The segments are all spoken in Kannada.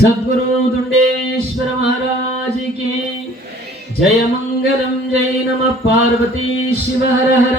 సద్గురు దుండేశ్వర మహారాజుకి జయ మంగళం జై నమ పార్వతీ శివ హర హర.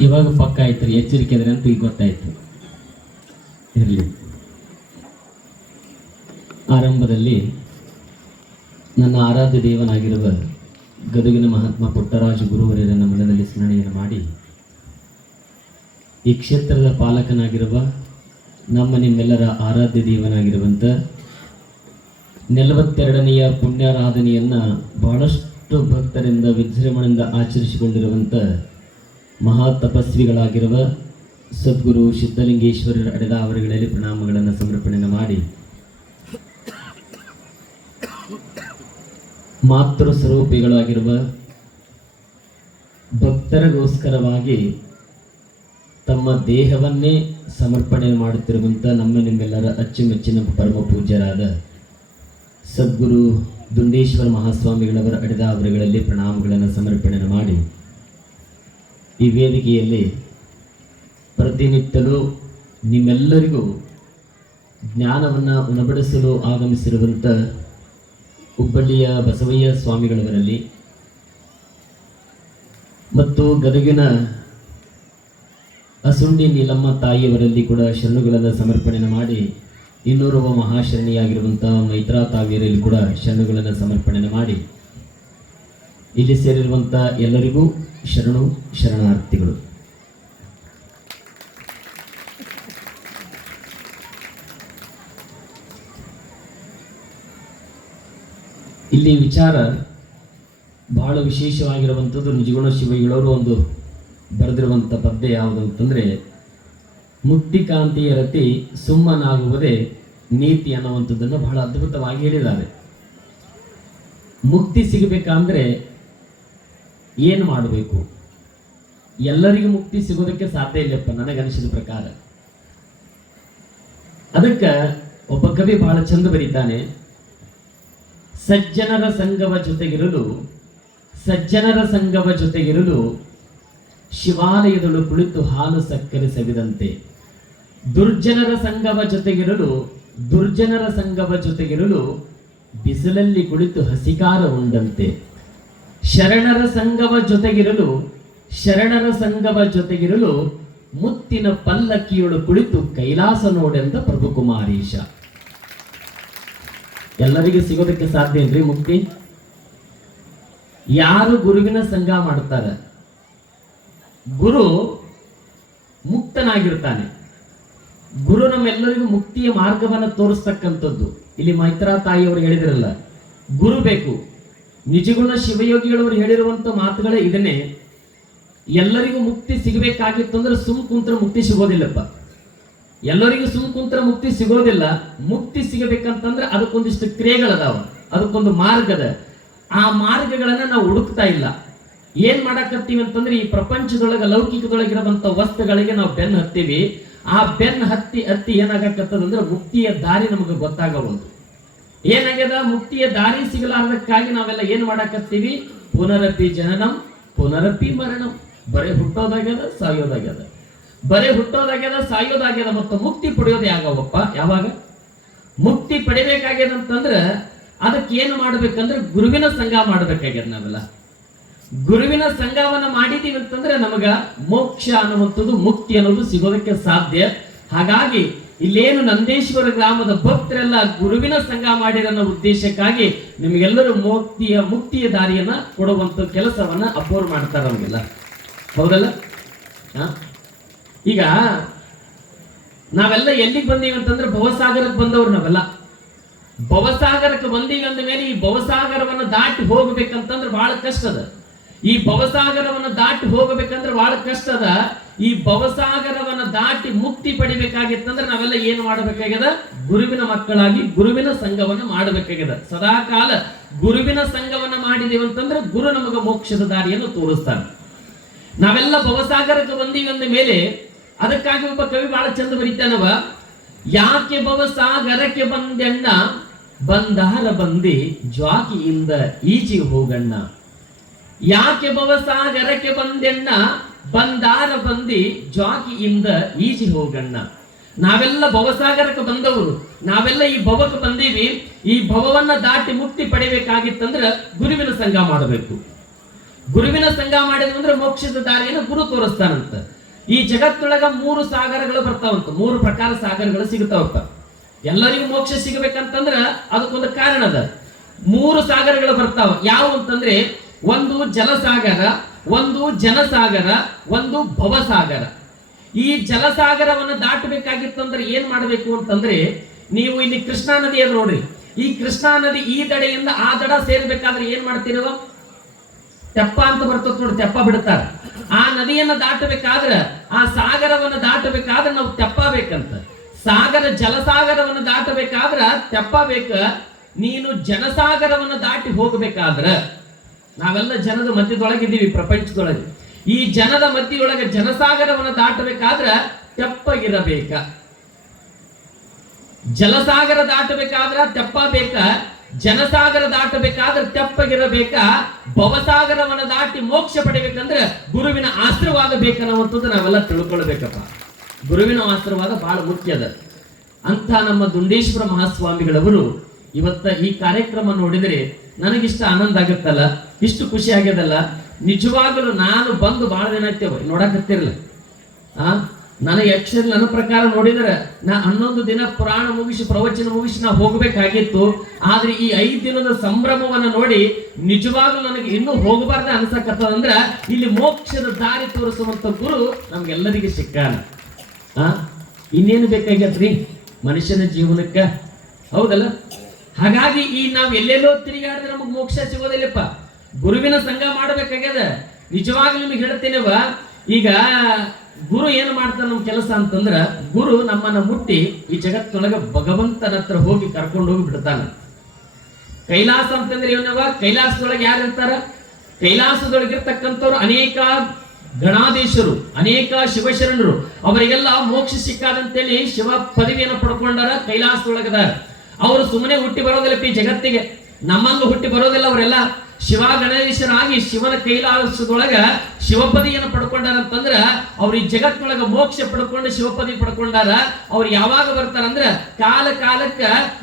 ಇವಾಗ ಪಕ್ಕ ಆಯ್ತು ರೀ, ಎಚ್ಚರಿಕೆ ಇದ್ರೆ ಅಂತ ಈಗ ಗೊತ್ತಾಯ್ತು. ಇರಲಿ. ಆರಂಭದಲ್ಲಿ ನನ್ನ ಆರಾಧ್ಯ ದೇವನಾಗಿರುವ ಗದುಗಿನ ಮಹಾತ್ಮ ಪುಟ್ಟರಾಜ ಗುರುವರಿಯರನ್ನ ಮನದಲ್ಲಿ ಸ್ಮರಣೆಯನ್ನು ಮಾಡಿ, ಈ ಕ್ಷೇತ್ರದ ಪಾಲಕನಾಗಿರುವ ನಮ್ಮ ನಿಮ್ಮೆಲ್ಲರ ಆರಾಧ್ಯ ದೇವನಾಗಿರುವಂಥ ನಲವತ್ತೆರಡನೆಯ ಪುಣ್ಯಾರಾಧನೆಯನ್ನು ಬಹಳಷ್ಟು ಭಕ್ತರಿಂದ, ವಿಜೃಂಭಣೆಯಿಂದ ಆಚರಿಸಿಕೊಂಡಿರುವಂಥ ಮಹಾ ತಪಸ್ವಿಗಳಾಗಿರುವ ಸದ್ಗುರು ಸಿದ್ಧಲಿಂಗೇಶ್ವರರ ಅಡೆದ ಅವರುಗಳಲ್ಲಿ ಪ್ರಣಾಮಗಳನ್ನು ಸಮರ್ಪಣೆ ಮಾಡಿ. ಮಾತೃ ಸ್ವರೂಪಿಗಳಾಗಿರುವ ಭಕ್ತರಿಗೋಸ್ಕರವಾಗಿ ತಮ್ಮ ದೇಹವನ್ನೇ ಸಮರ್ಪಣೆ ಮಾಡುತ್ತಿರುವಂಥ ನಮ್ಮ ನಿಮ್ಮೆಲ್ಲರ ಅಚ್ಚುಮೆಚ್ಚಿನ ಪರಮ ಪೂಜ್ಯರಾದ ಸದ್ಗುರು ದುಂಡೇಶ್ವರ ಮಹಾಸ್ವಾಮಿಗಳವರ ಅಡೆದ ಅವರುಗಳಲ್ಲಿ ಪ್ರಣಾಮಗಳನ್ನು ಸಮರ್ಪಣೆ ಮಾಡಿ. ಈ ವೇದಿಕೆಯಲ್ಲಿ ಪ್ರತಿನಿತ್ಯಲೂ ನಿಮ್ಮೆಲ್ಲರಿಗೂ ಜ್ಞಾನವನ್ನು ಉಣಬಡಿಸಲು ಆಗಮಿಸಿರುವಂಥ ಹುಬ್ಬಳ್ಳಿಯ ಬಸವಯ್ಯ ಸ್ವಾಮಿಗಳವರಲ್ಲಿ ಮತ್ತು ಗದಗಿನ ಅಸುಂಡಿ ನೀಲಮ್ಮ ತಾಯಿಯವರಲ್ಲಿ ಕೂಡ ಶರಣುಗಳನ್ನು ಸಮರ್ಪಣೆ ಮಾಡಿ ಇನ್ನೂರವ ಮಹಾಶರಣಿಯಾಗಿರುವಂಥ ಮೈತ್ರಾ ತಾವಿಯರಲ್ಲಿ ಕೂಡ ಶರಣುಗಳನ್ನು ಸಮರ್ಪಣೆ ಮಾಡಿ ಇಲ್ಲಿ ಸೇರಿರುವಂಥ ಎಲ್ಲರಿಗೂ ಶರಣು ಶರಣಾರ್ಥಿಗಳು. ಇಲ್ಲಿ ವಿಚಾರ ಬಹಳ ವಿಶೇಷವಾಗಿರುವಂಥದ್ದು ನಿಜಗುಣ ಶಿವಗಳವರು ಒಂದು ಬರೆದಿರುವಂಥ ಪದ್ಯ ಯಾವುದು ಅಂತಂದರೆ ಮುಕ್ತಿಕಾಂತಿಯ ರತಿ ಸುಮ್ಮನಾಗುವುದೇ ನೀತಿ ಅನ್ನುವಂಥದ್ದನ್ನು ಬಹಳ ಅದ್ಭುತವಾಗಿ ಹೇಳಿದ್ದಾರೆ. ಮುಕ್ತಿ ಸಿಗಬೇಕಂದ್ರೆ ಏನು ಮಾಡಬೇಕು? ಎಲ್ಲರಿಗೂ ಮುಕ್ತಿ ಸಿಗೋದಕ್ಕೆ ಸಾಧ್ಯ ಇಲ್ಲಪ್ಪ ನನಗನಿಸಿದ ಪ್ರಕಾರ. ಅದಕ್ಕೆ ಒಬ್ಬ ಕವಿ ಬಹಳ ಚಂದ ಬರೀತಾನೆ, ಸಜ್ಜನರ ಸಂಗವ ಜೊತೆಗಿರಲು ಸಜ್ಜನರ ಸಂಗವ ಜೊತೆಗಿರಲು ಶಿವಾಲಯದಳು ಕುಳಿತು ಹಾಲು ಸಕ್ಕರೆ ಸವಿದಂತೆ. ದುರ್ಜನರ ಸಂಗವ ಜೊತೆಗಿರಲು ದುರ್ಜನರ ಸಂಗವ ಜೊತೆಗಿರಲು ಬಿಸಿಲಲ್ಲಿ ಕುಳಿತು ಹಸಿಕಾರ ಉಂಡಂತೆ. ಶರಣರ ಸಂಗವ ಜೊತೆಗಿರಲು, ಶರಣರ ಸಂಗವ ಜೊತೆಗಿರಲು ಮುತ್ತಿನ ಪಲ್ಲಕ್ಕಿಯೊಳು ಕುಳಿತು ಕೈಲಾಸ ನೋಡೆಂದ ಪ್ರಭು ಕುಮಾರೀಶ ಎಲ್ಲರಿಗೂ ಸಿಗೋದಕ್ಕೆ ಸಾಧ್ಯ ಇಲ್ರಿ ಮುಕ್ತಿ? ಯಾರು ಗುರುವಿನ ಸಂಘ ಮಾಡ್ತಾರೆ ಗುರು ಮುಕ್ತನಾಗಿರ್ತಾನೆ. ಗುರು ನಮ್ಮೆಲ್ಲರಿಗೂ ಮುಕ್ತಿಯ ಮಾರ್ಗವನ್ನು ತೋರಿಸ್ತಕ್ಕಂಥದ್ದು. ಇಲ್ಲಿ ಮೈತ್ರಾ ತಾಯಿಯವರು ಹೇಳಿದಿರಲ್ಲ, ಗುರು ಬೇಕು. ನಿಜಗುಣ ಶಿವಯೋಗಿಗಳವರು ಹೇಳಿರುವಂತ ಮಾತುಗಳೇ ಇದನ್ನೇ. ಎಲ್ಲರಿಗೂ ಮುಕ್ತಿ ಸಿಗಬೇಕಾಗಿತ್ತು ಅಂದ್ರೆ ಸುಮ್ ಕುಂತ್ರ ಮುಕ್ತಿ ಸಿಗೋದಿಲ್ಲಪ್ಪ. ಎಲ್ಲರಿಗೂ ಸುಮ್ ಕುಂತ್ರ ಮುಕ್ತಿ ಸಿಗೋದಿಲ್ಲ, ಮುಕ್ತಿ ಸಿಗಬೇಕಂತಂದ್ರೆ ಅದಕ್ಕೊಂದಿಷ್ಟು ಕ್ರಿಯೆಗಳದಾವ ಅದಕ್ಕೊಂದು ಮಾರ್ಗದ ಆ ಮಾರ್ಗಗಳನ್ನ ನಾವು ಹುಡುಕ್ತಾ ಇಲ್ಲ. ಏನ್ ಮಾಡಕತ್ತೀವಿ ಅಂತಂದ್ರೆ ಈ ಪ್ರಪಂಚದೊಳಗ ಲೌಕಿಕದೊಳಗಿರುವಂತ ವಸ್ತುಗಳಿಗೆ ನಾವು ಬೆನ್ನು ಹತ್ತೀವಿ. ಆ ಬೆನ್ನು ಹತ್ತಿ ಹತ್ತಿ ಏನಾಗಕತ್ತದಂದ್ರೆ ಮುಕ್ತಿಯ ದಾರಿ ನಮಗೆ ಗೊತ್ತಾಗಬಹುದು ಏನಾಗ್ಯದ? ಮುಕ್ತಿಯ ದಾರಿ ಸಿಗಲಾರ್ದಕ್ಕಾಗಿ ನಾವೆಲ್ಲ ಏನ್ ಮಾಡಾಕತ್ತೀವಿ? ಪುನರಪಿ ಜನನಂ ಪುನರಪಿ ಮರಣಂ. ಬರೀ ಹುಟ್ಟೋದಾಗ್ಯದ, ಸಾಯೋದಾಗ್ಯದ. ಬರೀ ಹುಟ್ಟೋದಾಗ್ಯದ, ಸಾಯೋದಾಗ್ಯದ ಮತ್ತು ಮುಕ್ತಿ ಪಡೆಯೋದು ಯಾಗವಪ್ಪ ಯಾವಾಗ? ಮುಕ್ತಿ ಪಡಿಬೇಕಾಗ್ಯದ ಅಂತಂದ್ರ ಅದಕ್ಕೆ ಏನು ಮಾಡ್ಬೇಕಂದ್ರೆ ಗುರುವಿನ ಸಂಘ ಮಾಡ್ಬೇಕಾಗ್ಯದ ನಾವೆಲ್ಲ. ಗುರುವಿನ ಸಂಘವನ್ನ ಮಾಡಿದೀವಿ ಅಂತಂದ್ರೆ ನಮಗ ಮೋಕ್ಷ ಅನ್ನುವಂಥದ್ದು ಮುಕ್ತಿ ಅನ್ನೋದು ಸಿಗೋದಕ್ಕೆ ಸಾಧ್ಯ. ಹಾಗಾಗಿ ಇಲ್ಲೇನು ನಂದೇಶ್ವರ ಗ್ರಾಮದ ಭಕ್ತರೆಲ್ಲ ಗುರುವಿನ ಸಂಘ ಮಾಡಿರೋ ಉದ್ದೇಶಕ್ಕಾಗಿ ನಿಮಗೆಲ್ಲರೂ ಮುಕ್ತಿಯ ಮುಕ್ತಿಯ ದಾರಿಯನ್ನ ಕೊಡುವಂತ ಕೆಲಸವನ್ನ ಅಪೋರ್ ಮಾಡ್ತಾರೆ ನಮಗೆಲ್ಲ. ಹೌದಲ್ಲ? ಈಗ ನಾವೆಲ್ಲ ಎಲ್ಲಿಗೆ ಬಂದೀವಿ ಅಂತಂದ್ರೆ ಭವಸಾಗರಕ್ಕೆ ಬಂದವರು ನಾವೆಲ್ಲ. ಭವಸಾಗರಕ್ಕೆ ಬಂದೀವಿ ಅಂದ ಮೇಲೆ ಈ ಭವಸಾಗರವನ್ನು ದಾಟಿ ಹೋಗ್ಬೇಕಂತಂದ್ರೆ ಬಹಳ ಕಷ್ಟ ಅದ. ಈ ಭವಸಾಗರವನ್ನು ದಾಟಿ ಹೋಗಬೇಕಂದ್ರೆ ಬಹಳ ಕಷ್ಟ ಅದ. ಈ ಭವಸಾಗರವನ್ನು ದಾಟಿ ಮುಕ್ತಿ ಪಡಿಬೇಕಾಗಿತ್ತಂದ್ರೆ ನಾವೆಲ್ಲ ಏನು ಮಾಡಬೇಕಾಗ್ಯದ? ಗುರುವಿನ ಮಕ್ಕಳಾಗಿ ಗುರುವಿನ ಸಂಘವನ್ನ ಮಾಡಬೇಕಾಗ್ಯದ. ಸದಾ ಕಾಲ ಗುರುವಿನ ಸಂಘವನ್ನ ಮಾಡಿದೀವಿ ಅಂತಂದ್ರೆ ಗುರು ನಮಗ ಮೋಕ್ಷದ ದಾರಿಯನ್ನು ತೋರಿಸ್ತಾನೆ. ನಾವೆಲ್ಲ ಭವಸಾಗರಕ್ಕೆ ಬಂದೀವಿ ಅಂದ ಮೇಲೆ ಅದಕ್ಕಾಗಿ ಒಬ್ಬ ಕವಿ ಬಹಳ ಚಂದ ಬರೀತಾನವ, ಯಾಕೆ ಭವಸಾಗರಕ್ಕೆ ಬಂದೆಣ್ಣ? ಬಂದಾರ ಬಂದಿ ಜ್ವಾಕಿಯಿಂದ ಈಚಿ ಹೋಗಣ್ಣ. ಯಾಕೆ ಭವಸಾಗರಕ್ಕೆ ಬಂದೆಣ್ಣ? ಬಂದಾರ ಬಂದಿ ಜಾಗಿಯಿಂದ ಈಜಿ ಹೋಗಣ್ಣ. ನಾವೆಲ್ಲ ಭವಸಾಗರಕ್ಕೆ ಬಂದವರು. ನಾವೆಲ್ಲ ಈ ಭವಕ್ಕೆ ಬಂದೀವಿ. ಈ ಭವವನ್ನ ದಾಟಿ ಮುಕ್ತಿ ಪಡಿಬೇಕಾಗಿತ್ತಂದ್ರ ಗುರುವಿನ ಸಂಘ ಮಾಡಬೇಕು. ಗುರುವಿನ ಸಂಘ ಮಾಡಿದ್ವಿ ಅಂದ್ರೆ ಮೋಕ್ಷದ ದಾರಿಯನ್ನು ಗುರು ತೋರಿಸ್ತಾನಂತ. ಈ ಜಗತ್ತೊಳಗ ಮೂರು ಸಾಗರಗಳು ಬರ್ತಾವಂತ. ಮೂರು ಪ್ರಕಾರ ಸಾಗರಗಳು ಸಿಗ್ತಾವಂತ ಎಲ್ಲರಿಗೂ ಮೋಕ್ಷ ಸಿಗಬೇಕಂತಂದ್ರ ಅದಕ್ಕೊಂದು ಕಾರಣ ಅದ. ಮೂರು ಸಾಗರಗಳು ಬರ್ತಾವ. ಯಾವ ಅಂತಂದ್ರೆ ಒಂದು ಜಲಸಾಗರ, ಒಂದು ಜನಸಾಗರ, ಒಂದು ಭವಸಾಗರ. ಈ ಜಲಸಾಗರವನ್ನು ದಾಟಬೇಕಾಗಿತ್ತಂದ್ರೆ ಏನ್ ಮಾಡಬೇಕು ಅಂತಂದ್ರೆ, ನೀವು ಇಲ್ಲಿ ಕೃಷ್ಣಾ ನದಿ ಅದ ನೋಡ್ರಿ. ಈ ಕೃಷ್ಣಾ ನದಿ ಈ ದಡೆಯಿಂದ ಆ ದಡ ಸೇರ್ಬೇಕಾದ್ರೆ ಏನ್ ಮಾಡ್ತೀರೋ ತೆಪ್ಪ ಅಂತ ಬರ್ತದ ನೋಡಿ ತೆಪ್ಪ ಬಿಡ್ತಾರೆ. ಆ ನದಿಯನ್ನ ದಾಟಬೇಕಾದ್ರ, ಆ ಸಾಗರವನ್ನು ದಾಟಬೇಕಾದ್ರೆ ನಾವು ತೆಪ್ಪ ಬೇಕಂತ. ಸಾಗರ ಜಲಸಾಗರವನ್ನು ದಾಟಬೇಕಾದ್ರ ತೆಪ್ಪ ಬೇಕ. ನೀನು ಜನಸಾಗರವನ್ನು ದಾಟಿ ಹೋಗಬೇಕಾದ್ರ ನಾವೆಲ್ಲ ಜನದ ಮಧ್ಯದೊಳಗಿದ್ದೀವಿ, ಪ್ರಪಂಚದೊಳಗೆ. ಈ ಜನದ ಮಧ್ಯೆಯೊಳಗೆ ಜನಸಾಗರವನ್ನು ದಾಟಬೇಕಾದ್ರ ತೆಪ್ಪಗಿರಬೇಕ. ಜಲಸಾಗರ ದಾಟಬೇಕಾದ್ರ ತೆಪ್ಪ ಬೇಕ ಜನಸಾಗರ ದಾಟಬೇಕಾದ್ರೆ ತೆಪ್ಪಗಿರಬೇಕ, ಭವಸಾಗರವನ್ನು ದಾಟಿ ಮೋಕ್ಷ ಪಡಿಬೇಕಂದ್ರೆ ಗುರುವಿನ ಆಶೀರ್ವಾದ ಬೇಕನ್ನುವಂಥದ್ದು ನಾವೆಲ್ಲ ತಿಳ್ಕೊಳ್ಬೇಕಪ್ಪ. ಗುರುವಿನ ಆಶೀರ್ವಾದ ಬಹಳ ಮುಖ್ಯದ ಅಂತ ನಮ್ಮ ದುಂಡೇಶ್ವರ ಮಹಾಸ್ವಾಮಿಗಳವರು ಇವತ್ತ ಈ ಕಾರ್ಯಕ್ರಮ ನೋಡಿದರೆ ನನಗಿಷ್ಟ ಆನಂದ ಆಗುತ್ತಲ್ಲ? ಇಷ್ಟು ಖುಷಿ ಆಗ್ಯದಲ್ಲ? ನಿಜವಾಗಲೂ ನಾನು ಬಂದು ಬಹಳ ದಿನ ಆಗ್ತೇವೆ ನೋಡಕತ್ತಿರಲ್ಲ ಆ? ನನಗೆ ಯಕ್ಷರ್ ನನ್ನ ಪ್ರಕಾರ ನೋಡಿದ್ರೆ ನಾ ಹನ್ನೊಂದು ದಿನ ಪುರಾಣ ಮುಗಿಸಿ ಪ್ರವಚನ ಮುಗಿಸಿ ನಾ ಹೋಗ್ಬೇಕಾಗಿತ್ತು. ಆದ್ರೆ ಈ ಐದು ದಿನದ ಸಂಭ್ರಮವನ್ನ ನೋಡಿ ನಿಜವಾಗ್ಲೂ ನನಗೆ ಇನ್ನೂ ಹೋಗಬಾರ್ದ ಅನ್ಸಕತ್ತದಂದ್ರ ಇಲ್ಲಿ ಮೋಕ್ಷದ ದಾರಿ ತೋರಿಸುವಂತ ಗುರು ನಮ್ಗೆಲ್ಲರಿಗೆ ಸಿಕ್ಕಾನ. ಆ? ಇನ್ನೇನು ಬೇಕಾಗತ್ರಿ ಮನುಷ್ಯನ ಜೀವನಕ್ಕ? ಹೌದಲ್ಲ? ಹಾಗಾಗಿ ಈ ನಾವ್ ಎಲ್ಲೆಲ್ಲೋ ತಿರುಗಾಡಿದ್ರೆ ನಮಗೆ ಮೋಕ್ಷ ಸಿಗೋದಿಲ್ಲಪ್ಪ. ಗುರುವಿನ ಸಂಘ ಮಾಡ್ಬೇಕಾಗ್ಯದ. ನಿಜವಾಗ್ಲೂ ನಿಮಗೆ ಹೇಳ್ತೇನೆವ, ಈಗ ಗುರು ಏನು ಮಾಡ್ತಾನ ನಮ್ಮ ಕೆಲಸ ಅಂತಂದ್ರ, ಗುರು ನಮ್ಮನ್ನ ಮುಟ್ಟಿ ಈ ಜಗತ್ತೊಳಗ ಭಗವಂತನ ಹತ್ರ ಹೋಗಿ ಕರ್ಕೊಂಡು ಹೋಗಿ ಬಿಡ್ತಾನ. ಕೈಲಾಸ ಅಂತಂದ್ರೆ ಏನವ? ಕೈಲಾಸದೊಳಗೆ ಯಾರು ಇರ್ತಾರ? ಕೈಲಾಸದೊಳಗಿರ್ತಕ್ಕಂಥವ್ರು ಅನೇಕ ಗಣಾಧೀಶರು, ಅನೇಕ ಶಿವಶರಣರು. ಅವರಿಗೆಲ್ಲ ಮೋಕ್ಷ ಸಿಕ್ಕಾದಂತೇಳಿ ಶಿವ ಪದವಿಯನ್ನು ಪಡ್ಕೊಂಡಾರ ಕೈಲಾಸದೊಳಗದಾರ. ಅವರು ಸುಮ್ಮನೆ ಹುಟ್ಟಿ ಬರೋದಿಲ್ಲ ಪಿ ಜಗತ್ತಿಗೆ. ನಮ್ಮಂಗ ಹುಟ್ಟಿ ಬರೋದಿಲ್ಲ ಅವರೆಲ್ಲ. ಶಿವ ಗಣೇಶರಾಗಿ ಶಿವನ ಕೈಲಾಸದೊಳಗ ಶಿವಪದಿಯನ್ನು ಪಡ್ಕೊಂಡಾರ ಅಂತಂದ್ರ, ಅವ್ರು ಈ ಜಗತ್ತೊಳಗ ಮೋಕ್ಷ ಪಡ್ಕೊಂಡು ಶಿವಪದಿ ಪಡ್ಕೊಂಡಾರ, ಅವ್ರು ಯಾವಾಗ ಬರ್ತಾರಂದ್ರ, ಕಾಲ ಕಾಲಕ್ಕ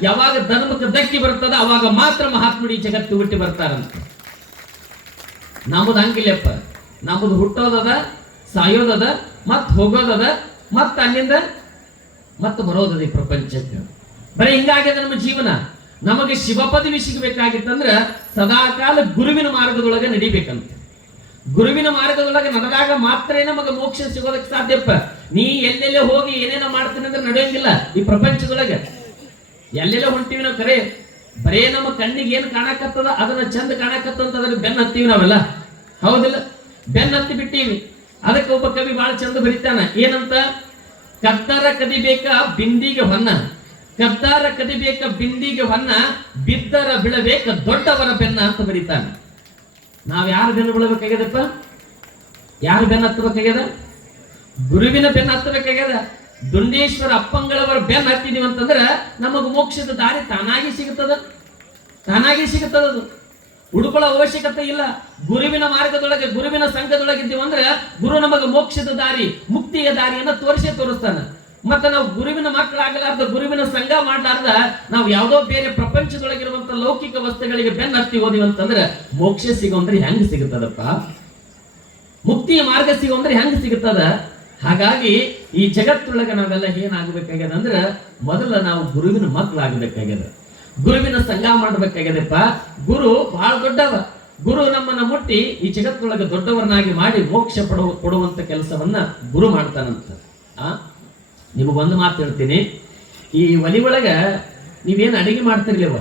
ಯಾವಾಗ ಧರ್ಮಕ್ಕೆ ದಕ್ಕಿ ಬರ್ತದ ಅವಾಗ ಮಾತ್ರ ಮಹಾತ್ಮಡಿ ಜಗತ್ತು ಹುಟ್ಟಿ ಬರ್ತಾರಂತ. ನಮ್ಮದು ಹಂಗಿಲ್ಲಪ್ಪ. ನಮ್ಮದು ಹುಟ್ಟೋದದ, ಸಾಯೋದದ ಮತ್ ಹೋಗೋದದ ಮತ್ ಅಲ್ಲಿಂದ ಮತ್ತೆ ಬರೋದದ ಈ ಪ್ರಪಂಚಕ್ಕೆ. ಬರೀ ಹಿಂಗಾಗ್ಯದ ನಮ್ಮ ಜೀವನ. ನಮಗೆ ಶಿವ ಪದವಿ ಸಿಗಬೇಕಾಗಿತ್ತಂದ್ರ ಸದಾಕಾಲ ಗುರುವಿನ ಮಾರ್ಗದೊಳಗೆ ನಡಿಬೇಕಂತ. ಗುರುವಿನ ಮಾರ್ಗದೊಳಗೆ ನಡೆದಾಗ ಮಾತ್ರ ನಮಗೆ ಮೋಕ್ಷ ಸಿಗೋದಕ್ಕೆ ಸಾಧ್ಯಪ್ಪ. ನೀ ಎಲ್ಲೆಲ್ಲೇ ಹೋಗಿ ಏನೇನೋ ಮಾಡ್ತೀನಿ ಅಂದ್ರೆ ನಡೆಯಂಗಿಲ್ಲ ಈ ಪ್ರಪಂಚದೊಳಗೆ. ಎಲ್ಲೆಲ್ಲ ಹೊಂಟಿವಿ ನಾವು ಕರೆ, ಬರೇ ನಮ್ಮ ಕಣ್ಣಿಗೆ ಏನು ಕಾಣಕತ್ತದ, ಅದನ್ನ ಚಂದ ಕಾಣಕತ್ತಂತ ಅದ್ರ ಬೆನ್ನ ಹತ್ತೀವಿ ನಾವೆಲ್ಲ. ಹೌದಿಲ್ಲ? ಬೆನ್ನ ಹತ್ತಿ ಬಿಟ್ಟೀವಿ. ಅದಕ್ಕೆ ಒಬ್ಬ ಕವಿ ಬಹಳ ಚಂದ ಬರೀತಾನ, ಏನಂತ? ಕತ್ತರ ಕದಿಬೇಕ ಬಿಂದಿಗೆ ಹೊನ್ನ. ಕದ್ದಾರ ಕದಿಬೇಕ ಬಿಂದಿಗೆ ಹೊನ್ನ ಬಿದ್ದರ ಬೀಳಬೇಕ ದೊಡ್ಡವರ ಬೆನ್ನ ಅಂತ ಬರೀತಾನೆ. ನಾವ್ ಯಾರ ಬೆನ್ನ ಬೀಳಬೇಕಾಗ್ಯದಪ್ಪ? ಯಾರು ಬೆನ್ನ ಹತ್ತಬೇಕಾಗ್ಯದ? ಗುರುವಿನ ಬೆನ್ನ ಹತ್ತಬೇಕಾಗ್ಯದ? ದುಂಡೇಶ್ವರ ಅಪ್ಪಂಗಳವರ ಬೆನ್ನ ಹತ್ತಿದೀವಿ ಅಂತಂದ್ರ ನಮಗ ಮೋಕ್ಷದ ದಾರಿ ತಾನಾಗಿ ಸಿಗುತ್ತದ. ತಾನಾಗಿ ಸಿಗುತ್ತದ ಅದು. ಹುಡುಕೊಳ್ಳೋ ಅವಶ್ಯಕತೆ ಇಲ್ಲ. ಗುರುವಿನ ಮಾರ್ಗದೊಳಗೆ, ಗುರುವಿನ ಸಂಘದೊಳಗಿದ್ದೀವಿ ಅಂದ್ರೆ ಗುರು ನಮಗ ಮೋಕ್ಷದ ದಾರಿ, ಮುಕ್ತಿಯ ದಾರಿಯನ್ನ ತೋರಿಸೇ ತೋರಿಸ್ತಾನ. ಮತ್ತೆ ನಾವು ಗುರುವಿನ ಮಕ್ಕಳಾಗಲಾರ್ದ ಗುರುವಿನ ಸಂಘ ಮಾಡಲಾರ್ದ ನಾವು ಯಾವುದೋ ಬೇರೆ ಪ್ರಪಂಚದೊಳಗಿರುವಂತ ಲೌಕಿಕ ವಸ್ತುಗಳಿಗೆ ಬೆನ್ನ ಹತ್ತಿ ಹೋದಿವಿ ಅಂತಂದ್ರೆ ಮೋಕ್ಷ ಸಿಗೋಂದ್ರೆ ಹೆಂಗ್ ಸಿಗುತ್ತದಪ್ಪ? ಮುಕ್ತಿಯ ಮಾರ್ಗ ಸಿಗೋಂದ್ರೆ ಹೆಂಗ್ ಸಿಗುತ್ತದ? ಹಾಗಾಗಿ ಈ ಜಗತ್ತೊಳಗೆ ನಾವೆಲ್ಲ ಏನಾಗಬೇಕಾಗ್ಯದ ಅಂದ್ರ ಮೊದಲ ನಾವು ಗುರುವಿನ ಮಕ್ಕಳಾಗಬೇಕಾಗ್ಯದ. ಗುರುವಿನ ಸಂಘ ಮಾಡ್ಬೇಕಾಗ್ಯದಪ್ಪ. ಗುರು ಬಹಳ ದೊಡ್ಡವ. ಗುರು ನಮ್ಮನ್ನ ಮುಟ್ಟಿ ಈ ಜಗತ್ತೊಳಗೆ ದೊಡ್ಡವರನ್ನಾಗಿ ಮಾಡಿ ಮೋಕ್ಷ ಪಡುವ ಕೊಡುವಂತ ಕೆಲಸವನ್ನ ಗುರು ಮಾಡ್ತಾನಂತ. ಆ? ನಿಮಗೊಂದು ಮಾತು ಹೇಳ್ತೀನಿ. ಈ ಒಲೆ ಒಳಗ ನೀವೇನು ಅಡಿಗೆ ಮಾಡ್ತಿರ್ಲಿವ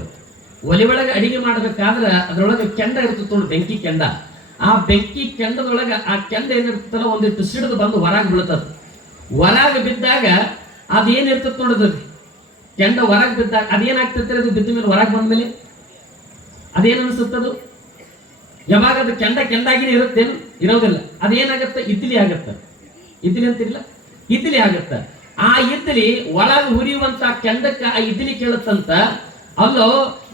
ಒಲೆ ಒಳಗೆ ಅಡಿಗೆ ಮಾಡ್ಬೇಕಾದ್ರ ಅದರೊಳಗೆ ಕೆಂಡ ಇರ್ತದೆ ನೋಡಿ ಬೆಂಕಿ ಕೆಂಡ. ಆ ಬೆಂಕಿ ಕೆಂಡದೊಳಗ ಆ ಕೆಂಡ ಏನಿರ್ತಲ್ಲ ಒಂದಿಷ್ಟು ಸಿಡಿದು ಬಂದು ಹೊರಗೆ ಬೀಳ್ತದೆ ಹೊರಗೆ ಬಿದ್ದಾಗ ಅದೇನಿರ್ತದೆ ನೋಡೋದು ಕೆಂಡ ಹೊರಗೆ ಬಿದ್ದಾಗ ಅದೇನಾಗ್ತೈತೆ ಅದು ಬಿದ್ದ ಮೇಲೆ ಹೊರಗೆ ಬಂದ ಮೇಲೆ? ಅದೇನು ಅನಿಸುತ್ತದು ಯಾವಾಗ ಅದು ಕೆಂಡ ಕೆಂಡಾಗಿನೇ ಇರುತ್ತೇನು? ಇರೋದಿಲ್ಲ. ಅದೇನಾಗತ್ತೆ ಇದ್ಲಿ ಆಗತ್ತೆ. ಇದ್ಲಿ ಅಂತಿಲ್ಲ ಇದ್ಲಿ ಆಗತ್ತ. ಆ ಇದ್ಲಿ ಒಳಗೆ ಹುರಿಯುವಂತ ಕೆಂದಕ್ಕ ಆ ಇದ್ಲಿ ಕೇಳುತ್ತಂತ, ಅಲ್ಲೋ,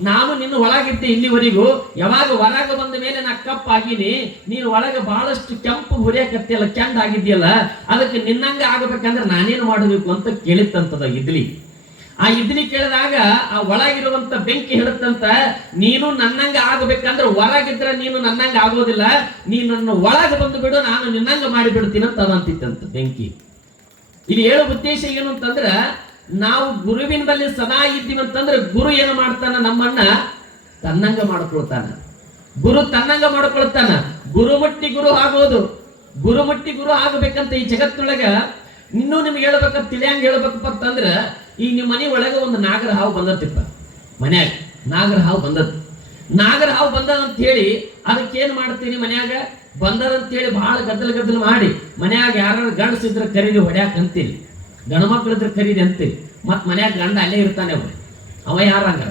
ನಾನು ನಿನ್ನ ಒಳಗಿದ್ದೆ ಇಲ್ಲಿವರೆಗೂ, ಯಾವಾಗ ಹೊರಗೆ ಬಂದ ಮೇಲೆ ನಾ ಕಪ್ಪಾಗಿನಿ ನೀನು ಒಳಗೆ ಬಹಳಷ್ಟು ಕೆಂಪು ಹುರಿಯಕತ್ತಿಯಲ್ಲ ಕೆಂಡ ಆಗಿದ್ಯಲ್ಲ ಅದಕ್ಕೆ ನಿನ್ನಂಗ ಆಗಬೇಕಂದ್ರೆ ನಾನೇನು ಮಾಡಬೇಕು ಅಂತ ಕೇಳಿತ್ತಂತದ ಇದ್ಲಿ. ಆ ಇದ್ಲಿ ಕೇಳಿದಾಗ ಆ ಒಳಗಿರುವಂತ ಬೆಂಕಿ ಹೇಳುತ್ತಂತ ನೀನು ನನ್ನಂಗ ಆಗಬೇಕಂದ್ರೆ ಹೊರಗಿದ್ರೆ ನೀನು ನನ್ನಂಗ ಆಗೋದಿಲ್ಲ ನೀನು ನನ್ನ ಒಳಗೆ ಬಂದು ಬಿಡು, ನಾನು ನಿನ್ನಂಗ ಮಾಡಿಬಿಡ್ತೀನಿ ಅಂತ ಅದಂತಿತ್ತಂತ ಬೆಂಕಿ. ಇಲ್ಲಿ ಹೇಳೋ ಉದ್ದೇಶ ಏನು ಅಂತಂದ್ರೆ, ನಾವು ಗುರುವಿನ ಬಳಿ ಸದಾ ಇದ್ದೀವಿ ಅಂತಂದ್ರೆ ಗುರು ಏನು ಮಾಡ್ತಾನ? ನಮ್ಮನ್ನ ತನ್ನಂಗ ಮಾಡ್ಕೊಳ್ತಾನ. ಗುರು ತನ್ನಂಗ ಮಾಡ್ಕೊಳ್ತಾನ. ಗುರುಮಟ್ಟಿ ಗುರು ಆಗೋದು. ಗುರುಮಟ್ಟಿ ಗುರು ಆಗಬೇಕಂತ ಈ ಜಗತ್ತೊಳಗೆ ಇನ್ನೂ ನಿಮ್ಗೆ ಹೇಳ್ಬೇಕಂತ ತಿಳಿಯಂಗ ಹೇಳ್ಬೇಕಪ್ಪ ಅಂತಂದ್ರೆ ಈ ನಿಮ್ಮ ಮನೆ ಒಳಗೆ ಒಂದು ನಾಗರ ಹಾವು ಬಂದತ್ತಿಪ್ಪ ಮನ್ಯಾಗ ನಾಗರ ಹಾವು ಬಂದದ್ದು. ನಾಗರ ಹಾವು ಬಂದದ ಅಂತ ಹೇಳಿ ಅದಕ್ಕೆ ಏನ್ ಮಾಡ್ತೀನಿ ಮನ್ಯಾಗ? ಬಂದದ ಅಂತ ಹೇಳಿ ಬಹಳ ಗದ್ದಲ ಗದ್ದಲ ಮಾಡಿ ಮನ್ಯಾಗ ಯಾರು ಗಂಡಸಿದ್ರೆ ಕರೀರಿ ಹೊಡ್ಯಾಕ ಅಂತೀನಿ ಗಂಡ ಮಕ್ಳಿದ್ರೆ ಕರೀರಿ ಅಂತೀರಿ. ಮತ್ ಮನ್ಯಾಗ ಗಂಡ ಅಲ್ಲೇ ಇರ್ತಾನೆ ಅವ ಅವ ಯಾರಂಗ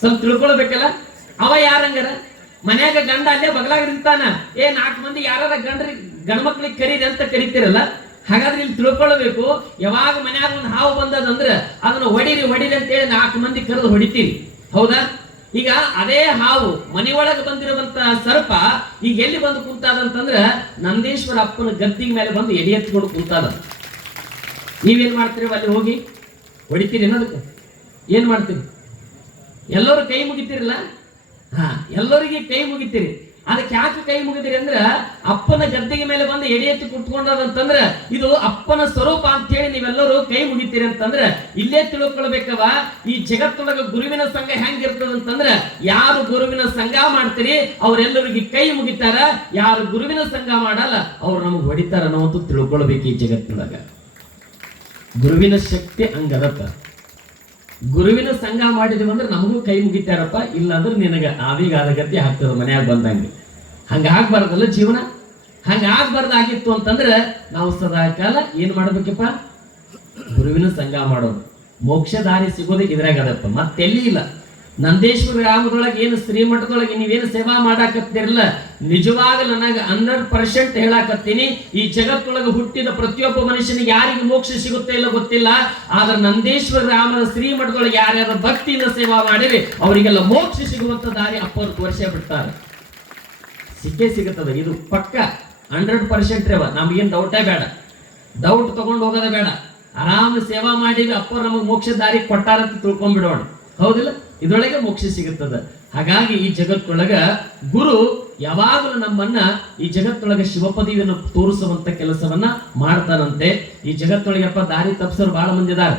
ಸ್ವಲ್ಪ ತಿಳ್ಕೊಳ್ಬೇಕಲ್ಲ? ಅವ ಯಾರಂಗಾರ ಮನ್ಯಾಗ ಗಂಡ ಅಲ್ಲೇ ಬಗಲಾಗ ಏ, ನಾಲ್ಕು ಮಂದಿ ಯಾರ ಗಂಡ್ರಿ, ಗಂಡ ಮಕ್ಳಿಗೆ ಕರೀರಿ ಅಂತ ಕರಿತೀರಲ್ಲ? ಹಾಗಾದ್ರೆ ಇಲ್ಲಿ ತಿಳ್ಕೊಳ್ಬೇಕು, ಯಾವಾಗ ಮನ್ಯಾಗ ಒಂದು ಹಾವು ಬಂದದಂದ್ರೆ ಅದನ್ನ ಹೊಡಿರಿ ಅಂತ ಹೇಳಿ ನಾಲ್ಕು ಮಂದಿ ಕರೆದು ಹೊಡಿತೀರಿ. ಹೌದಾ? ಈಗ ಅದೇ ಹಾವು ಮನೆಯೊಳಗೆ ಬಂದಿರುವಂತಹ ಸರ್ಪ ಈಗ ಎಲ್ಲಿ ಬಂದು ಕುಂತಾದಂತಂದ್ರ ನಂದೀಶ್ವರ ಅಪ್ಪನ ಗದ್ದಿಗೆ ಮೇಲೆ ಬಂದು ಎಡಿ ಎತ್ಕೊಂಡು ಕುಂತಾದ. ನೀವೇನ್ ಮಾಡ್ತೀರಿ ಅಲ್ಲಿ ಹೋಗಿ? ಹೊಡಿತೀರಿ ಅನ್ನೋದಕ್ಕೆ? ಏನ್ ಮಾಡ್ತೀರಿ? ಎಲ್ಲರೂ ಕೈ ಮುಗಿತೀರಲ್ಲ? ಹಾ, ಎಲ್ಲರಿಗೆ ಕೈ ಮುಗಿತೀರಿ. ಅದಕ್ಕೆ ಯಾಕೆ ಕೈ ಮುಗಿದಿರಿ ಅಂದ್ರ ಅಪ್ಪನ ಗದ್ದೆಗೆ ಮೇಲೆ ಬಂದು ಎಡೆ ಎತ್ತಿ ಕುತ್ಕೊಂಡದಂತಂದ್ರ ಇದು ಅಪ್ಪನ ಸ್ವರೂಪ ಅಂತ ಹೇಳಿ ನೀವೆಲ್ಲರೂ ಕೈ ಮುಗಿತೀರಿ ಅಂತಂದ್ರ ಇಲ್ಲೇ ತಿಳ್ಕೊಳ್ಬೇಕವ ಈ ಜಗತ್ತೊಳಗ ಗುರುವಿನ ಸಂಘ ಹೆಂಗಿರ್ತದಂತಂದ್ರ ಯಾರು ಗುರುವಿನ ಸಂಘ ಮಾಡ್ತೀರಿ? ಅವರೆಲ್ಲರಿಗೆ ಕೈ ಮುಗಿತಾರ. ಯಾರು ಗುರುವಿನ ಸಂಘ ಮಾಡಲ್ಲ, ಅವ್ರು ನಮಗ್ ಹೊಡಿತಾರ ಅನ್ನೋದು ತಿಳ್ಕೊಳ್ಬೇಕು ಈ ಜಗತ್ತೊಳಗ ಗುರುವಿನ ಶಕ್ತಿ ಹಂಗದತ್ತ ಗುರುವಿನ ಸಂಘ ಮಾಡಿದ್ವಿ ಅಂದ್ರೆ ನಮಗೂ ಕೈ ಮುಗಿತಾರಪ್ಪ ಇಲ್ಲ ನಿನಗೆ ನಿನಗ ಆವೀಗ ಆದ ಗತಿ ಆಗ್ತದ ಮನ್ಯಾಗ ಬಂದಂಗೆ. ಹಂಗ ಆಗ್ಬಾರ್ದಲ್ಲ ಜೀವನ? ಹಂಗ ಆಗ್ಬಾರ್ದಾಗಿತ್ತು ಅಂತಂದ್ರೆ ನಾವು ಸದಾ ಕಾಲ ಏನ್ ಮಾಡ್ಬೇಕಪ್ಪ? ಗುರುವಿನ ಸಂಘ ಮಾಡೋದು. ಮೋಕ್ಷ ದಾರಿ ಸಿಗೋದು ಇದ್ರಾಗ ಅದಪ್ಪ, ಮತ್ತೆಲ್ಲಿ ಇಲ್ಲ. ನಂದೇಶ್ವರ ಗ್ರಾಮದೊಳಗೆ ಏನು ಶ್ರೀಮಠದೊಳಗೆ ನೀವೇನು ಸೇವಾ ಮಾಡಾಕತ್ತಿರಲ್ಲ? ನಿಜವಾಗ ನನಗೆ ಹಂಡ್ರೆಡ್ ಪರ್ಸೆಂಟ್ ಹೇಳಾಕತ್ತೀನಿ. ಈ ಜಗತ್ತೊಳಗೆ ಹುಟ್ಟಿದ ಪ್ರತಿಯೊಬ್ಬ ಮನುಷ್ಯನಿಗೆ ಯಾರಿಗೆ ಮೋಕ್ಷ ಸಿಗುತ್ತೆ ಇಲ್ಲ ಗೊತ್ತಿಲ್ಲ. ಆದ್ರೆ ನಂದೇಶ್ವರ ರಾಮನ ಶ್ರೀಮಠದೊಳಗೆ ಯಾರ್ಯಾರ ಭಕ್ತಿಯಿಂದ ಸೇವಾ ಮಾಡಿರಿ, ಅವರಿಗೆಲ್ಲ ಮೋಕ್ಷ ಸಿಗುವಂತ ದಾರಿ ಅಪ್ಪರು ತೋರಿಸೇ ಬಿಡ್ತಾರೆ. ಸಿಕ್ಕೇ ಸಿಗುತ್ತದೆ, ಇದು ಪಕ್ಕ. ಹಂಡ್ರೆಡ್ ಪರ್ಸೆಂಟ್ ರೇವ ನಮಗೇನು ಡೌಟೇ ಬೇಡ. ಡೌಟ್ ತಗೊಂಡು ಹೋಗೋದೇ ಬೇಡ. ಆರಾಮ ಸೇವಾ ಮಾಡಿ ಅಪ್ಪ ನಮಗೆ ಮೋಕ್ಷ ದಾರಿ ಕೊಟ್ಟಾರಂತ ತಿಳ್ಕೊಂಡ್ಬಿಡೋಣ. ಹೌದಿಲ್ಲ? ಇದ್ರೊಳಗೆ ಮೋಕ್ಷ ಸಿಗುತ್ತದೆ. ಹಾಗಾಗಿ ಈ ಜಗತ್ತೊಳಗ ಗುರು ಯಾವಾಗಲೂ ನಮ್ಮನ್ನ ಈ ಜಗತ್ತೊಳಗೆ ಶಿವಪದಿಯನ್ನು ತೋರಿಸುವಂತ ಕೆಲಸವನ್ನ ಮಾಡ್ತಾನಂತೆ. ಈ ಜಗತ್ತೊಳಗಪ್ಪ ದಾರಿ ತಪ್ಸೋರು ಬಹಳ ಮಂದಿ ಅದಾರ.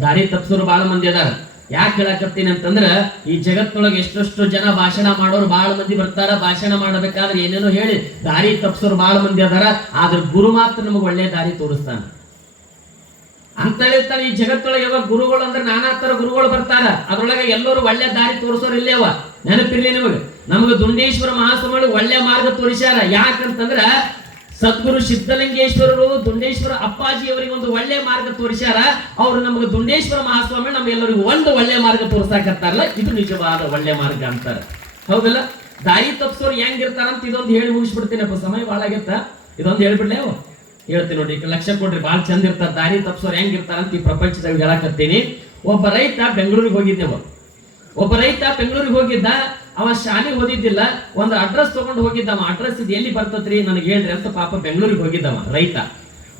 ದಾರಿ ತಪ್ಸೋರು ಬಹಳ ಮಂದಿ ಅದಾರ. ಯಾಕೆ ಹೇಳಕತ್ತೀನಿ ಅಂತಂದ್ರ ಈ ಜಗತ್ತೊಳಗೆ ಎಷ್ಟೆಷ್ಟು ಜನ ಭಾಷಣ ಮಾಡೋರು ಬಹಳ ಮಂದಿ ಬರ್ತಾರ. ಭಾಷಣ ಮಾಡಬೇಕಾದ್ರೆ ಏನೇನೋ ಹೇಳಿ ದಾರಿ ತಪ್ಸೋರು ಬಹಳ ಮಂದಿ ಅದಾರ. ಆದ್ರೆ ಗುರು ಮಾತ್ರ ನಮಗೆ ಒಳ್ಳೆ ದಾರಿ ತೋರಿಸ್ತಾನ. ಅಂತ ಈ ಜಗತ್ತೊಳಗೆ ಯಾವ ಗುರುಗಳು ಅಂದ್ರೆ ನಾನಾ ತರ ಗುರುಗಳು ಬರ್ತಾರ. ಅದ್ರೊಳಗೆ ಎಲ್ಲರೂ ಒಳ್ಳೆ ದಾರಿ ತೋರಿಸೋರು ಇಲ್ಲೇವ? ನೆನಪಿರ್ಲಿ ನಿಮಗೆ. ನಮಗೆ ದುಂಡೇಶ್ವರ ಮಹಾಸ್ವಾಮಿ ಒಳ್ಳೆ ಮಾರ್ಗ ತೋರಿಸ್ಯಾರ. ಯಾಕಂತಂದ್ರ ಸದ್ಗುರು ಸಿದ್ಧಲಿಂಗೇಶ್ವರರು, ದುಂಡೇಶ್ವರ ಅಪ್ಪಾಜಿ ಅವರಿಗೆ ಒಂದು ಒಳ್ಳೆ ಮಾರ್ಗ ತೋರಿಸ್ಯಾರ. ಅವ್ರು ನಮಗೆ ದುಂಡೇಶ್ವರ ಮಹಾಸ್ವಾಮಿ ನಮ್ಗೆಲ್ಲರಿಗೂ ಒಂದು ಒಳ್ಳೆ ಮಾರ್ಗ ತೋರ್ಸಾಕತ್ತಾರಲ್ಲ. ಇದು ನಿಜವಾದ ಒಳ್ಳೆ ಮಾರ್ಗ ಅಂತಾರೆ. ಹೌದಲ್ಲ? ದಾರಿ ತಪ್ಸೋರು ಹೆಂಗಿರ್ತಾರಂತ ಇದೊಂದು ಹೇಳಿ ಮುಗಿಸ್ಬಿಡ್ತೀನಪ್ಪ. ಸಮಯ ಭಾಳ ಇದೊಂದು ಹೇಳ್ಬಿಡ್ಲೇ ಅವ. ಹೇಳ್ತೀನಿ ನೋಡಿ ಲಕ್ಷ ಕೊಡ್ರಿ, ಭಾಳ ಚಂದ ಇರ್ತಾರೆ, ದಾರಿ ತಪ್ಸೋರು ಹೆಂಗಿರ್ತಾರ ಅಂತ ಈ ಪ್ರಪಂಚದಾಗ ಹೇಳಕತ್ತೀನಿ. ಒಬ್ಬ ರೈತ ಬೆಂಗಳೂರಿಗೆ ಹೋಗಿದ್ದೆವ ಒಬ್ಬ ರೈತ ಬೆಂಗಳೂರಿಗೆ ಹೋಗಿದ್ದ, ಅವ ಶಾಲೆ ಓದಿದ್ದಿಲ್ಲ, ಒಂದು ಅಡ್ರೆಸ್ ತಗೊಂಡು ಹೋಗಿದ್ದವ ಅಡ್ರೆಸ್ ಇದು ಎಲ್ಲಿ ಬರ್ತತ್ರಿ ನನಗೆ ಹೇಳ್ರಿ ಅಂತ ಪಾಪ ಬೆಂಗಳೂರಿಗೆ ಹೋಗಿದ್ದವ ರೈತ.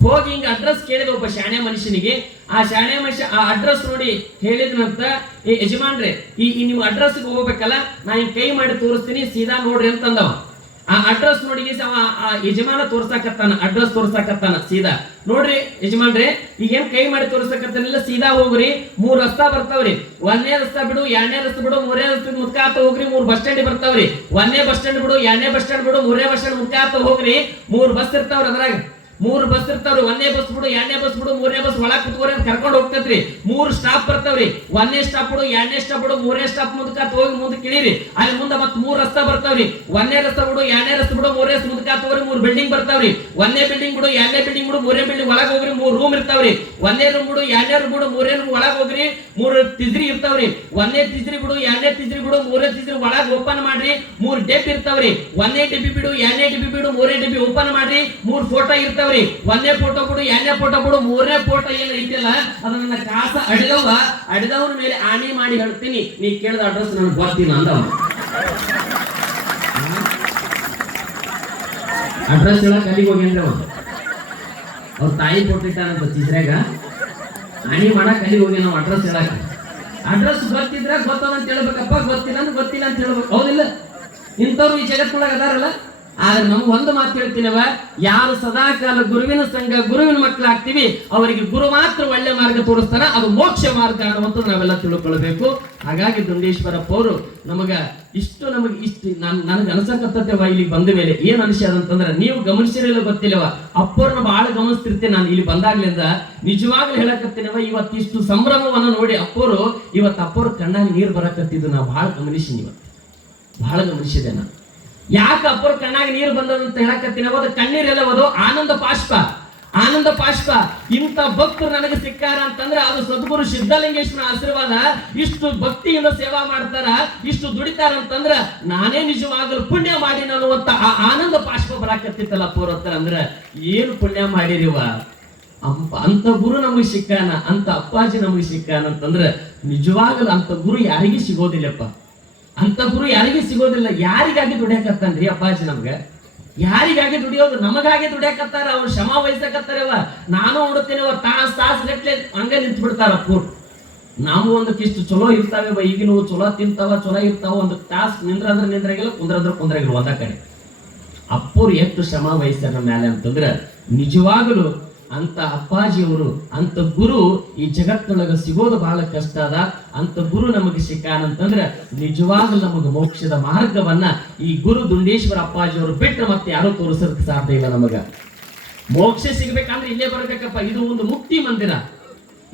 ಹೋಗಿ ಹಿಂಗ ಅಡ್ರೆಸ್ ಕೇಳಿದ ಒಬ್ಬ ಶಾಣೆ ಮನುಷ್ಯನಿಗೆ, ಆ ಶಾಣೆ ಮನುಷ್ಯ, ಆ ಅಡ್ರೆಸ್ ನೋಡಿ ಹೇಳಿದ್ನಂತ, ಏ, ಯಜಮಾನ್ರೆ, ಈ ಈ ನೀವು ಅಡ್ರೆಸ್ಗೆ ಹೋಗ್ಬೇಕಲ್ಲ, ನಾ ಹಿಂಗ್ ಕೈ ಮಾಡಿ ತೋರಿಸ್ತೀನಿ, ಸೀದಾ ನೋಡ್ರಿ ಅಂತಂದವ. ಆ ಅಡ್ರೆಸ್ ನೋಡಿ ಆ ಯಜಮಾನ ತೋರ್ಸಾಕತ್ತಾನ ಅಡ್ರೆಸ್ ತೋರ್ಸಾಕತ್ತಾನ, ಸೀದಾ. ನೋಡ್ರಿ ಯಜಮಾನ್ರಿ, ಈಗೇನ್ ಕೈ ಮಾಡಿ ತೋರ್ಸಕತ್ತಾನಿಲ್ಲ ಸೀದಾ ಹೋಗ್ರಿ, ಮೂರ್ ರಸ್ತಾ ಬರ್ತಾವ್ರಿ. ಒಂದನೇ ರಸ್ತಾ ಬಿಡು, ಎರಡನೇ ರಸ್ತೆ ಬಿಡು, ಮೂರನೇ ರಸ್ತೆ ಮುತ್ಕಾತ ಹೋಗ್ರಿ, ಮೂರ್ ಬಸ್ ಸ್ಟ್ಯಾಂಡ್ ಬರ್ತಾವ್ರಿ. ಒಂದನೇ ಬಸ್ ಸ್ಟ್ಯಾಂಡ್ ಬಿಡು, ಎರಡನೇ ಬಸ್ ಸ್ಟ್ಯಾಂಡ್ ಬಿಡು, ಮೂರನೇ ಬಸ್ ಸ್ಟ್ಯಾಂಡ್ ಮುತ್ಕಾತ ಹೋಗ್ರಿ, ಮೂರ್ ಬಸ್ ಇರ್ತಾವ್ರಿ ಅದ್ರಾಗ. ಮೂರ್ ಬಸ್ ಇರ್ತಾವ್ರಿ, ಒಂದೇ ಬಸ್ ಬಿಡು, ಎರಡನೇ ಬಸ್ ಬಿಡು, ಮೂರನೇ ಬಸ್ ಒಳಗ್ ಕುತ್ಕೋರಿ ಅಂತ ಕರ್ಕೊಂಡು ಹೋಗ್ತೈತ್ರಿ. ಮೂರ್ ಸ್ಟಾಪ್ ಬರ್ತಾವ್ರಿ ಒಂದನೇ ಸ್ಟಾಪ್ ಬಿಡು, ಎರಡನೇ ಸ್ಟಾಪ್ ಬಿಡು, ಮೂರನೇ ಸ್ಟಾಪ್ ಮುಂದಕ್ಕೆ ಹೋಗಿ ಮುಂದೆ ಇಳಿರಿ ಅಲ್ಲಿ ಮುಂದೆ ಮತ್ತೆ ಮೂರ್ ರಸ್ತಾ ಬರ್ತಾವ್ರಿ. ಒಂದನೇ ರಸ್ತಾ ಬಿಡು, ಎರಡನೇ ರಸ್ತೆ ಬಿಡು, ಮೂರನೇ ಮುಂದಕ್ಕ ಹೋಗ್ರಿ, ಮೂರ್ ಬಿಲ್ಡಿಂಗ್ ಬರ್ತಾವ್ರಿ. ಒಂದನೇ ಬಿಲ್ಡಿಂಗ್ ಬಿಡು, ಎರಡನೇ ಬಿಲ್ಡಿಂಗ್ ಬಿಡು, ಮೂರನೇ ಬಿಲ್ಡಿಂಗ್ ಒಳಗ್ ಹೋಗ್ರಿ, ಮೂರ್ ರೂಮ್ ಇರ್ತಾವ್ರಿ. ಒಂದೇ ರೂಮ್ ಬಿಡು, ಎರಡನೇ ರೂಮ್ ಬಿಡು, ಮೂರನೇ ರೂಮ್ ಒಳಗ್ ಹೋಗ್ರಿ, ಮೂರ್ ತಿಜ್ರಿ ಇರ್ತಾವ್ರಿ. ಒಂದನೇ ತಿಜ್ರಿ ಬಿಡು, ಎರಡನೇ ತಿಜ್ರಿ ಬಿಡು, ಮೂರನೇ ತಿಜ್ರಿ ಒಳಗ್ ಓಪನ್ ಮಾಡ್ರಿ, ಮೂರ್ ಡೆಪ್ ಇರ್ತಾವ್ರಿ. ಒಂದನೇ ಡಿಬಿ ಬಿಡು, ಎರಡನೇ ಡಿಬಿ ಬಿಡು ಮೂರೇ ಡಿಬಿ ಓಪನ್ ಮಾಡ್ರಿ, ಮೂರ್ ಫೋಟೋ ಇರ್ತಾವ್ರಿ ಒಂದೇ ಫೋಟೋ ಕೊಡು, ಎರಡನೇ ಫೋಟೋ ಕೊಡು, ಮೂರನೇ ಫೋಟೋ ಏನು ಐತಿಲ್ಲ ಅದನ್ನ ಕಾಸ ಅಡಿದವ ಅಡಿದವನ ಮೇಲೆ ಆಣಿ ಮಾಡಿ ಹೇಳ್ತೀನಿ. ನೀ ಕೇಳಿದ ಅಡ್ರೆಸ್ ನನಗೆ ಗೊತ್ತಿಲ್ಲ ಅಂದವ ಅಡ್ರೆಸ್ ಹೇಳಕ್ ಅಲ್ಲಿಗೆ ಹೋಗಿ ಅವ ಅವ್ರ ತಾಯಿ ಕೊಟ್ಟಿಟ್ಟಾನಂತ ಚಿತ್ರಾಗ ಆಣಿ ಮಾಡಕ್ ಅಲ್ಲಿಗೆ ಹೋಗಿ ನಾವು ಅಡ್ರೆಸ್ ಹೇಳಕ್ ಅಡ್ರೆಸ್ ಗೊತ್ತಿದ್ರೆ ಗೊತ್ತದಂತ ಹೇಳ್ಬೇಕಪ್ಪ, ಗೊತ್ತಿಲ್ಲ ಅಂದ್ರೆ ಗೊತ್ತಿಲ್ಲ ಅಂತ ಹೇಳ್ಬೇಕು. ಹೌದಿಲ್ಲ? ಇಂಥವ್ರು ಈ ಜಗತ್ತಿನೊಳಗೆ ಅದಾರಲ್ಲ? ಆದ್ರೆ ನಮ್ಗೆ ಒಂದು ಮಾತು ಹೇಳ್ತೀನವ ಯಾರು ಸದಾಕಾಲ ಗುರುವಿನ ಸಂಘ, ಗುರುವಿನ ಮಕ್ಕಳಾಗ್ತೀವಿ, ಅವರಿಗೆ ಗುರು ಮಾತ್ರ ಒಳ್ಳೆ ಮಾರ್ಗ ತೋರಿಸ್ತಾರ ಅದು ಮೋಕ್ಷ ಮಾರ್ಗ ಅನ್ನುವಂಥದ್ದು ನಾವೆಲ್ಲ ತಿಳ್ಕೊಳ್ಬೇಕು. ಹಾಗಾಗಿ ದುಂಡೇಶ್ವರಪ್ಪ ಅವರು ನಮಗ ಇಷ್ಟು ನಮಗೆ ಇಷ್ಟು ನನ್ ನನಗೆ ಅನ್ಸಕತ್ತವ ಇಲ್ಲಿ ಬಂದ ಮೇಲೆ. ಏನ್ ಅಂತಂದ್ರೆ, ನೀವು ಗಮನಿಸಿರಲಿಲ್ಲ ಗೊತ್ತಿಲ್ಲವ ಅಪ್ಪವ್ರನ್ನ ಬಹಳ ಗಮನಿಸ್ತಿರ್ತೀನಿ ನಾನು ಇಲ್ಲಿ ಬಂದಾಗ್ಲಿಂದ. ನಿಜವಾಗ್ಲೂ ಹೇಳಕತ್ತೀನವ ಇವತ್ತಿಷ್ಟು ಸಂಭ್ರಮವನ್ನ ನೋಡಿ ಅಪ್ಪರು, ಇವತ್ತು ಅಪ್ಪರು ಕಣ್ಣಾಗಿ ನೀರು ಬರಕತ್ತಿದ್ದು ನಾ ಬಹಳ ಗಮನಿಸಿನಿ ಇವತ್ತು. ಬಹಳ ಗಮನಿಸಿದೆ ನಾನು. ಯಾಕೆ ಅಪ್ಪರ ಕಣ್ಣಾಗ ನೀರು ಬಂದದಂತ ಹೇಳಕತ್ತೀನಿ? ಕಣ್ಣೀರ್ ಕಣ್ಣೀರೆಲ್ಲ ಅದು ಆನಂದ ಪಾಷ್ಪ. ಆನಂದ ಪಾಷ್ಪ. ಇಂಥ ಭಕ್ತರು ನನಗೆ ಸಿಕ್ಕಾರ ಅಂತಂದ್ರೆ ಅದು ಸದ್ಗುರು ಸಿದ್ಧಲಿಂಗೇಶ್ವರ ಆಶೀರ್ವಾದ. ಇಷ್ಟು ಭಕ್ತಿಯಿಂದ ಸೇವಾ ಮಾಡ್ತಾರ, ಇಷ್ಟು ದುಡಿತಾರ ಅಂತಂದ್ರ ನಾನೇ ನಿಜವಾಗಲು ಪುಣ್ಯ ಮಾಡಿ ಅನ್ನುವಂತ ಆ ಆನಂದ ಪಾಷ್ಪ ಬರಾಕತ್ತಿತ್ತಲ್ಲ ಅಪ್ಪರ ಹತ್ರ ಅಂದ್ರೆ, ಏನು ಪುಣ್ಯ ಮಾಡಿರಿವ ಅಂಪ ಅಂತ ಗುರು ನಮಗೆ ಸಿಕ್ಕಾನ? ಅಂತ ಅಪ್ಪಾಜಿ ನಮಗೆ ಸಿಕ್ಕಾನ? ಅಂತಂದ್ರೆ, ನಿಜವಾಗಲು ಅಂತ ಗುರು ಯಾರಿಗೂ ಸಿಗೋದಿಲ್ಲಪ್ಪ. ಅಂತ ಗುರು ಯಾರಿಗೂ ಸಿಗೋದಿಲ್ಲ. ಯಾರಿಗಾಗಿ ದುಡಿಯಾಕತ್ತಾನ್ರಿ ಅಪ್ಪಾಜಿ ನಮ್ಗೆ? ಯಾರಿಗಾಗಿ ದುಡಿಯೋದು? ನಮಗಾಗಿ ದುಡಿಯಕತ್ತಾರ ಅವ್ರು ಶ್ರಮ ವಹಿಸಕತ್ತಾರವ ನಾನು ನೋಡುತ್ತೇನೆ ತಾಸ್ ತಾಸ್ ಗಟ್ಲೆ ಹಂಗೆ ನಿಂತು ಬಿಡ್ತಾರ ಪೂರ್ ನಾವು ಒಂದು ಕಿಷ್ಟು ಚಲೋ ಇರ್ತಾವೆ ಈಗಿನ ಚಲೋ ತಿಂತಾವ, ಚಲೋ ಇರ್ತಾವ. ಒಂದು ತಾಸ್ ನಿಂದ್ರ ಅಂದ್ರೆ ನಿಂದ್ರಾಗಿಲ್ಲ, ಕುಂದ್ರಂದ್ರೆ ಕುಂದ್ರಾಗಿಲ್ಲ ಒಂದ ಕಡೆ. ಅಪ್ಪರು ಎಷ್ಟು ಶ್ರಮ ವಹಿಸ್ತಾರ ಮೇಲೆ ಅಂತಂದ್ರೆ, ನಿಜವಾಗಲೂ ಅಂತ ಅಪ್ಪಾಜಿಯವರು, ಅಂತ ಗುರು ಈ ಜಗತ್ತೊಳಗೆ ಸಿಗೋದು ಬಹಳ ಕಷ್ಟ ಅದ. ಅಂತ ಗುರು ನಮಗೆ ಸಿಕ್ಕಾನಂತಂದ್ರೆ ನಿಜವಾಗ್ಲೂ ನಮಗೆ ಮೋಕ್ಷದ ಮಾರ್ಗವನ್ನ ಈ ಗುರು ದುಂಡೇಶ್ವರ ಅಪ್ಪಾಜಿಯವರು ಬಿಟ್ಟರೆ ಮತ್ತೆ ಯಾರು ತೋರಿಸೋದಕ್ಕೆ ಸಾಧ್ಯ ಇಲ್ಲ ನಮಗ. ಮೋಕ್ಷ ಸಿಗ್ಬೇಕಂದ್ರೆ ಇಲ್ಲೇ ಬರ್ಬೇಕಪ್ಪ. ಇದು ಒಂದು ಮುಕ್ತಿ ಮಂದಿರ.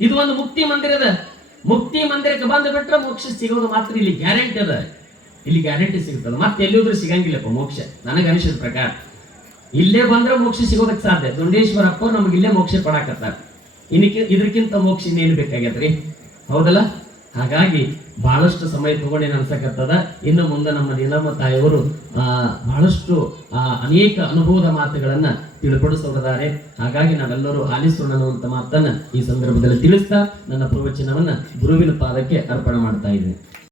ಇದು ಒಂದು ಮುಕ್ತಿ ಮಂದಿರದ ಮುಕ್ತಿ ಮಂದಿರಕ್ಕೆ ಬಂದು ಬಿಟ್ರೆ ಮೋಕ್ಷ ಸಿಗೋದು ಮಾತ್ರ ಇಲ್ಲಿ ಗ್ಯಾರಂಟಿ ಅದ. ಇಲ್ಲಿ ಗ್ಯಾರಂಟಿ ಸಿಗುತ್ತದೆ ಮತ್ತೆ ಎಲ್ಲಿಯೋದ್ರೂ ಸಿಗಂಗಿಲ್ಲಪ್ಪ ಮೋಕ್ಷ. ನನಗೆ ಅನಿಸಿದ ಪ್ರಕಾರ. ಇಲ್ಲೇ ಬಂದ್ರೆ ಮೋಕ್ಷ ಸಿಗೋದಕ್ಕೆ ಸಾಧ್ಯ. ದುಂಡೇಶ್ವರಪ್ಪ ನಮ್ಗೆ ಇಲ್ಲೇ ಮೋಕ್ಷ ಕೊಡಾಕತ್ತಾರ ಇನ್ನಕ್ಕೆ ಇದಕ್ಕಿಂತ ಮೋಕ್ಷ ಇನ್ನೇನು ಬೇಕಾಗ್ಯದ್ರಿ? ಹೌದಲ್ಲ? ಹಾಗಾಗಿ ಬಹಳಷ್ಟು ಸಮಯ ತಗೊಂಡೇನು ಅನ್ಸಕತ್ತದ? ಇನ್ನು ಮುಂದೆ ನಮ್ಮ ನೀಲಮ್ಮ ತಾಯಿಯವರು ಬಹಳಷ್ಟು, ಆ, ಅನೇಕ ಅನುಭವದ ಮಾತುಗಳನ್ನ ತಿಳಿಪಡಿಸೋರಿದ್ದಾರೆ. ಹಾಗಾಗಿ ನಾವೆಲ್ಲರೂ ಆಲಿಸೋಣ ಅನ್ನುವಂತ ಮಾತನ್ನ ಈ ಸಂದರ್ಭದಲ್ಲಿ ತಿಳಿಸ್ತಾ ನನ್ನ ಪ್ರವಚನವನ್ನ ಗುರುವಿನ ಪಾದಕ್ಕೆ ಅರ್ಪಣೆ ಮಾಡ್ತಾ ಇದ್ದೀನಿ.